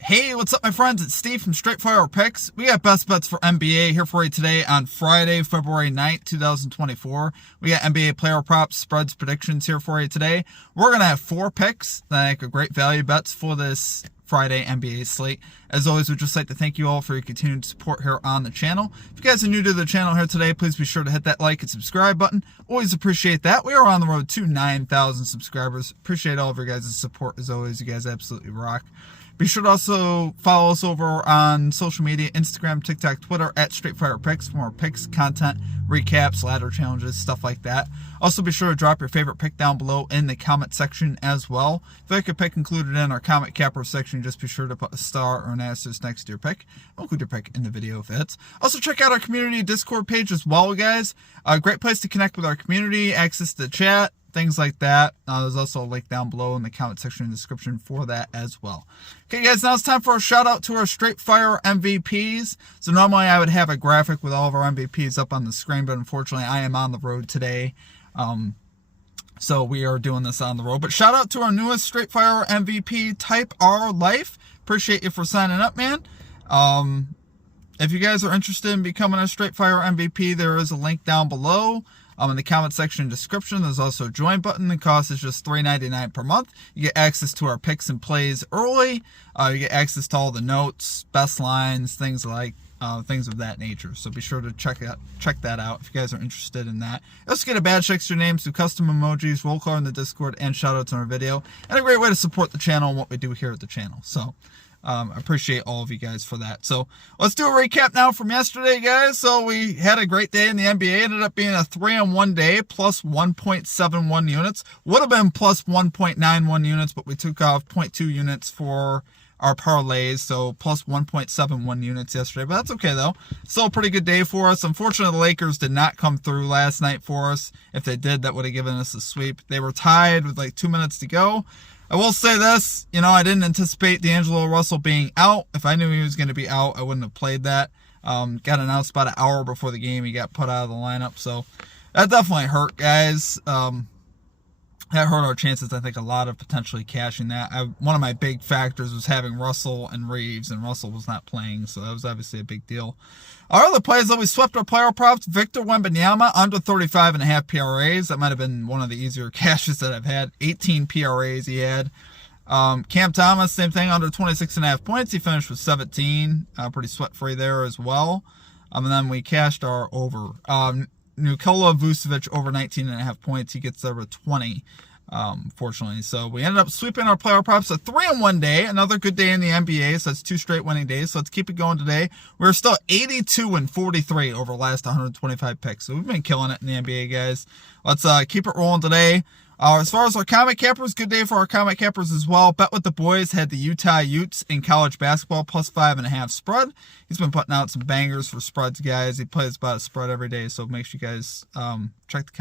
Hey, what's up, my friends? It's Steve from Straight Fire Picks. We got best bets for NBA here for you today on Friday, February 9th, 2024. We got NBA player props, spreads, predictions here for you today. We're going to have 4 picks that I think are great value bets for this Friday NBA slate. As always, we'd just like to thank you all for your continued support here on the channel. If you guys are new to the channel here today, please be sure to hit that like and subscribe button. Always appreciate that. We are on the road to 9,000 subscribers. Appreciate all of your guys' support as always. You guys absolutely rock. Be sure to also follow us over on social media, Instagram, TikTok, Twitter, at StraightFirePicks for more picks, content, recaps, ladder challenges, stuff like that. Also, be sure to drop your favorite pick down below in the comment section as well. If you like a pick included in our comment capper section, just be sure to put a star or an asterisk next to your pick. We'll include your pick in the video if it hits. Also, check out our community Discord page as well, guys. A great place to connect with our community, access to chat, things like that. There's also a link down below in the comment section and description for that as well. Okay, guys, now it's time for a shout out to our Straight Fire MVPs. So normally I would have a graphic with all of our MVPs up on the screen, but unfortunately I am on the road today. So we are doing this on the road. But shout out to our newest Straight Fire MVP, Type R Life. Appreciate you for signing up, man. If you guys are interested in becoming a Straight Fire MVP, there is a link down below. In the comment section and description, there's also a join button. The cost is just $3.99 per month. You get access to our picks and plays early. You get access to all the notes, best lines, things of that nature. So be sure to check that out if you guys are interested in that. You also get a badge next to your names, through custom emojis, roll call in the Discord, and shout outs on our video. And a great way to support the channel and what we do here at the channel. So I appreciate all of you guys for that. So let's do a recap now from yesterday, guys. So we had a great day in the NBA. Ended up being a 3-on-1 day, plus 1.71 units. Would have been plus 1.91 units, but we took off 0.2 units for our parlays, so plus 1.71 units yesterday. But that's okay, though. Still a pretty good day for us. Unfortunately, the Lakers did not come through last night for us. If they did, that would have given us a sweep. They were tied with like 2 minutes to go. I will say this, I didn't anticipate D'Angelo Russell being out. If I knew he was going to be out, I wouldn't have played that. Got announced about an hour before the game. He got put out of the lineup, so that definitely hurt, guys. That hurt our chances, I think, a lot of potentially cashing that. One of my big factors was having Russell and Reeves, and Russell was not playing, so that was obviously a big deal. Our other plays that we swept our player props, Victor Wembanyama, under 35.5 PRAs. That might have been one of the easier cashes that I've had. 18 PRAs he had. Cam Thomas, same thing, under 26.5 points. He finished with 17. Pretty sweat-free there as well. And then we cashed our over. Nikola Vucevic over 19.5 points. He gets there with 20. Fortunately. So we ended up sweeping our player props, a 3-on-1 day, another good day in the NBA, so that's 2 straight winning days. So let's keep it going today. We're still 82-43 over the last 125 picks. So we've been killing it in the NBA, guys. Let's keep it rolling today. As far as our comment cappers, good day for our comment cappers as well. Bet with the boys had the Utah Utes in college basketball, plus 5.5 spread. He's been putting out some bangers for spreads, guys. He plays about a spread every day, so make sure you guys check the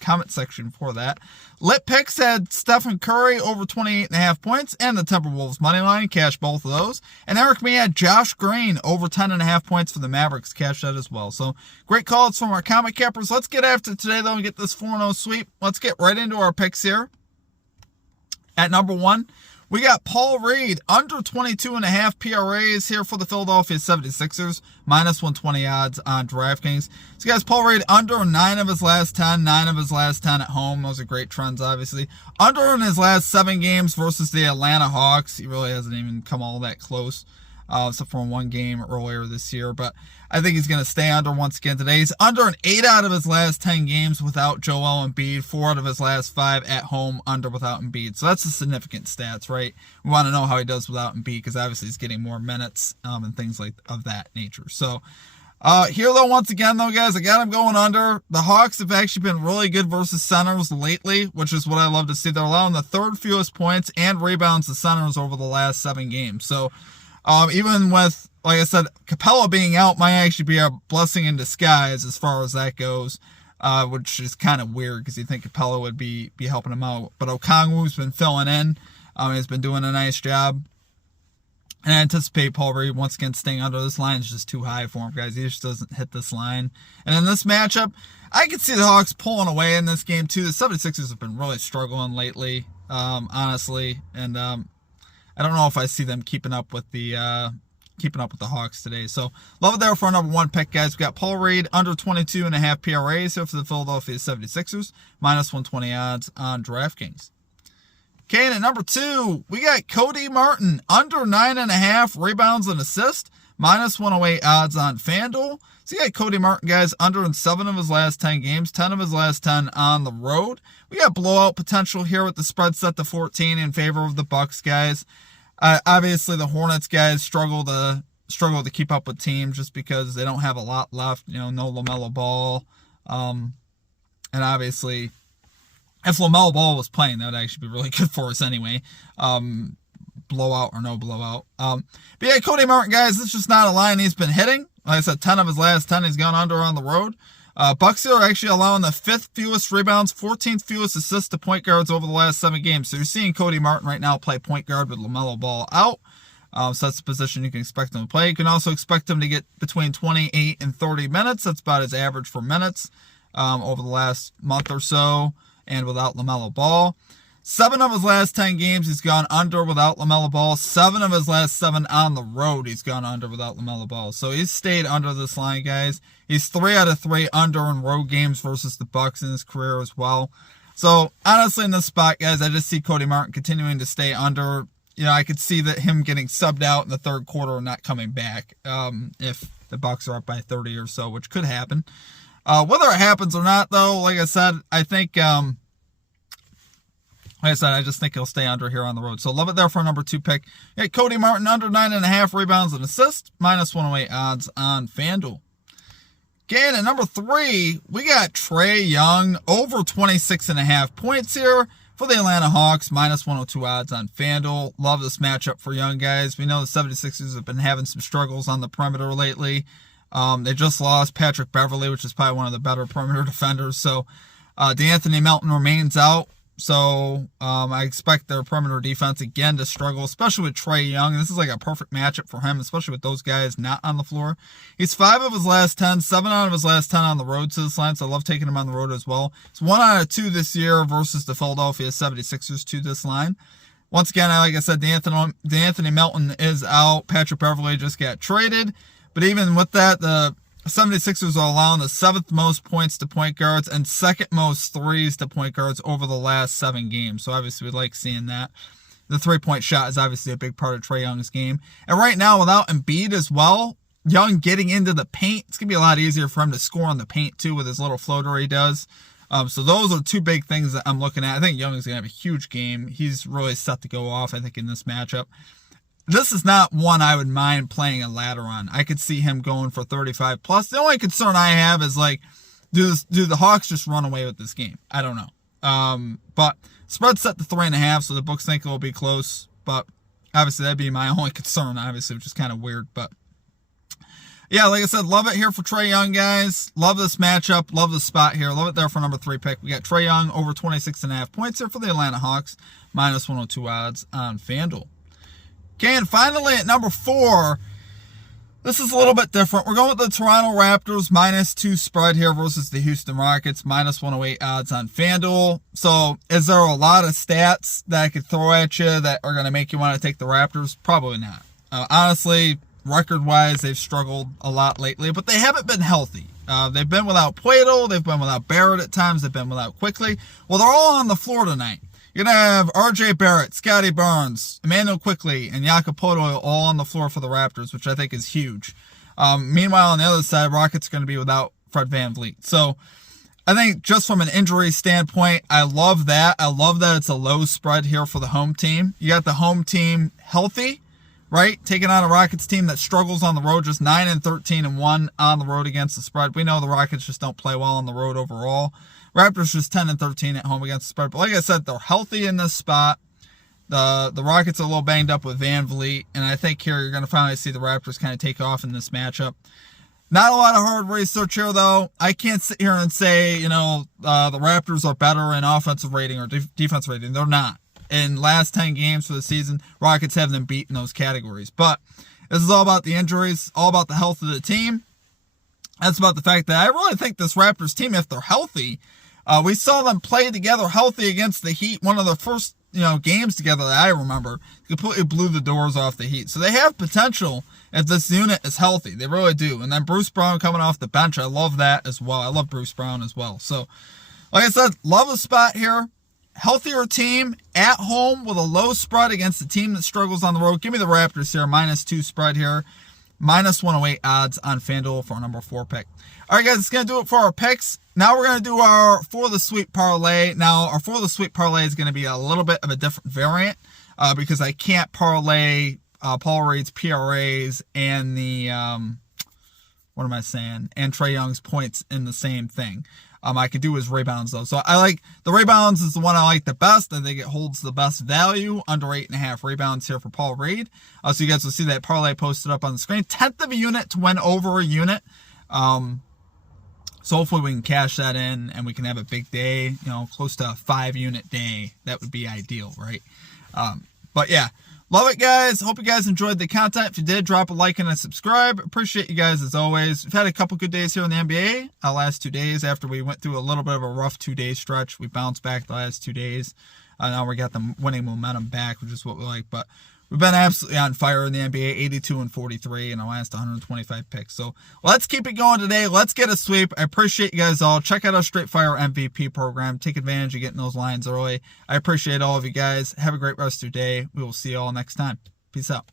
comment section for that. Lit picks had Stephen Curry over 28.5 points and the Timberwolves money line. Cashed both of those. And Eric me had Josh Green over 10.5 points for the Mavericks. Cashed that as well. So great calls from our comment cappers. Let's get after today, though, and get this 4-0 sweep. Let's get right into our picks here. At number 1, we got Paul Reed, under 22.5 PRAs here for the Philadelphia 76ers, minus 120 odds on DraftKings. So, guys, Paul Reed under 9 of his last 10, 9 of his last 10 at home. Those are great trends, obviously. Under in his last 7 games versus the Atlanta Hawks. He really hasn't even come all that close, except for 1 game earlier this year. But I think he's going to stay under once again today. He's under in 8 out of his last 10 games without Joel Embiid. 4 out of his last 5 at home under without Embiid. So that's a significant stats, right? We want to know how he does without Embiid because obviously he's getting more minutes and things like of that nature. So here, though, once again, though, guys, I got him going under. The Hawks have actually been really good versus centers lately, which is what I love to see. They're allowing the 3rd fewest points and rebounds to centers over the last 7 games. So even with, like I said, Capella being out might actually be a blessing in disguise as far as that goes, which is kind of weird because you think Capella would be helping him out. But Okongwu's been filling in. He's been doing a nice job. And I anticipate Paul Reed once again staying under. This line is just too high for him, guys. He just doesn't hit this line. And in this matchup, I could see the Hawks pulling away in this game too. The 76ers have been really struggling lately, honestly. And I don't know if I see them keeping up with the Hawks today. So love it there for our number 1 pick, guys. We got Paul Reed under 22.5 PRAs here for the Philadelphia 76ers, minus 120 odds on DraftKings. Okay, and at number 2, we got Cody Martin under 9.5 rebounds and assists, minus 108 odds on FanDuel. So you got Cody Martin, guys, under in 7 of his last 10 games, 10 of his last 10 on the road. We got blowout potential here with the spread set to 14 in favor of the Bucks, guys. Obviously, the Hornets, guys, struggle to keep up with teams just because they don't have a lot left. No LaMelo Ball. And obviously, if LaMelo Ball was playing, that would actually be really good for us anyway. Blowout or no blowout. But yeah, Cody Martin, guys, this is just not a line he's been hitting. Like I said, 10 of his last 10 he's gone under on the road. Bucks here are actually allowing the 5th fewest rebounds, 14th fewest assists to point guards over the last 7 games. So you're seeing Cody Martin right now play point guard with LaMelo Ball out. So that's the position you can expect him to play. You can also expect him to get between 28 and 30 minutes. That's about his average for minutes over the last month or so, and without LaMelo Ball. 7 of his last 10 games, he's gone under without LaMelo Ball. 7 of his last 7 on the road, he's gone under without LaMelo Ball. So he's stayed under this line, guys. He's 3 out of 3 under in road games versus the Bucks in his career as well. So honestly, in this spot, guys, I just see Cody Martin continuing to stay under. I could see that him getting subbed out in the third quarter and not coming back if the Bucks are up by 30 or so, which could happen. Whether it happens or not, though, like I said, I just think he'll stay under here on the road. So love it there for a number 2 pick. Yeah, Cody Martin under 9.5 rebounds and assists, minus 108 odds on FanDuel. Okay, and at number 3, we got Trae Young over 26.5 points here for the Atlanta Hawks, minus 102 odds on FanDuel. Love this matchup for Young, guys. We know the 76ers have been having some struggles on the perimeter lately. They just lost Patrick Beverley, which is probably one of the better perimeter defenders. So DeAnthony Melton remains out. So I expect their perimeter defense again to struggle, especially with Trae Young. This is like a perfect matchup for him, especially with those guys not on the floor. He's 5 of his last 10, 7 out of his last 10 on the road to this line, so I love taking him on the road as well. It's 1 out of 2 this year versus the Philadelphia 76ers to this line. Once again, like I said, DeAnthony Melton is out. Patrick Beverley just got traded. But even with that, the 76ers are allowing the 7th most points to point guards and 2nd most threes to point guards over the last 7 games. So obviously we like seeing that. The 3-point shot is obviously a big part of Trae Young's game. And right now, without Embiid as well, Young getting into the paint, it's going to be a lot easier for him to score in the paint too with his little floater he does. So those are 2 big things that I'm looking at. I think Young is going to have a huge game. He's really set to go off, I think, in this matchup. This is not one I would mind playing a ladder on. I could see him going for 35 plus. The only concern I have is do the Hawks just run away with this game? I don't know. But spread set to 3.5, so the books think it will be close. But obviously that'd be my only concern, obviously, which is kind of weird. But yeah, like I said, love it here for Trae Young, guys. Love this matchup. Love the spot here. Love it there for number 3 pick. We got Trae Young over 26.5 points here for the Atlanta Hawks, minus 102 odds on FanDuel. Okay, and finally at number 4, this is a little bit different. We're going with the Toronto Raptors minus 2 spread here versus the Houston Rockets, minus 108 odds on FanDuel. So is there a lot of stats that I could throw at you that are going to make you want to take the Raptors? Probably not. Honestly, record-wise, they've struggled a lot lately, but they haven't been healthy. They've been without Plato, they've been without Barrett at times, they've been without Quickly. Well, they're all on the floor tonight. You're going to have RJ Barrett, Scotty Barnes, Emmanuel Quickly, and Jakob Poeltl all on the floor for the Raptors, which I think is huge. Meanwhile, on the other side, Rockets are going to be without Fred VanVleet. So I think just from an injury standpoint, I love that. I love that it's a low spread here for the home team. You got the home team healthy, right? Taking on a Rockets team that struggles on the road, just 9-13-1 on the road against the spread. We know the Rockets just don't play well on the road overall. Raptors just 10-13 at home against the spread. But like I said, they're healthy in this spot. The Rockets are a little banged up with VanVleet. And I think here you're going to finally see the Raptors kind of take off in this matchup. Not a lot of hard research here, though. I can't sit here and say, the Raptors are better in offensive rating or defensive rating. They're not. In last 10 games for the season, Rockets have them beat in those categories. But this is all about the injuries, all about the health of the team. That's about the fact that I really think this Raptors team, if they're healthy, we saw them play together healthy against the Heat, one of the first games together that I remember. Completely blew the doors off the Heat. So they have potential if this unit is healthy. They really do. And then Bruce Brown coming off the bench. I love that as well. I love Bruce Brown as well. So, like I said, love the spot here. Healthier team at home with a low spread against a team that struggles on the road. Give me the Raptors here. -2 spread here. -108 odds on FanDuel for our number 4 pick. All right, guys, it's going to do it for our picks. Now we're going to do our For the Sweet Parlay. Now, our For the Sweet Parlay is going to be a little bit of a different variant because I can't parlay Paul Reed's PRAs and the, what am I saying, and Trae Young's points in the same thing. I could do his rebounds, though. So I like, the rebounds is the one I like the best. I think it holds the best value, under 8.5 rebounds here for Paul Reed. So you guys will see that parlay posted up on the screen. 1/10 of a unit to win over a unit. So hopefully we can cash that in and we can have a big day, close to a 5-unit day. That would be ideal, right? But yeah, love it, guys. Hope you guys enjoyed the content. If you did, drop a like and a subscribe. Appreciate you guys as always. We've had a couple good days here in the NBA. Last 2 days after we went through a little bit of a rough 2-day stretch. We bounced back the last 2 days. Now we got the winning momentum back, which is what we like. But we've been absolutely on fire in the NBA, 82-43 in the last 125 picks. So let's keep it going today. Let's get a sweep. I appreciate you guys all. Check out our Straight Fire MVP program. Take advantage of getting those lines early. I appreciate all of you guys. Have a great rest of your day. We will see you all next time. Peace out.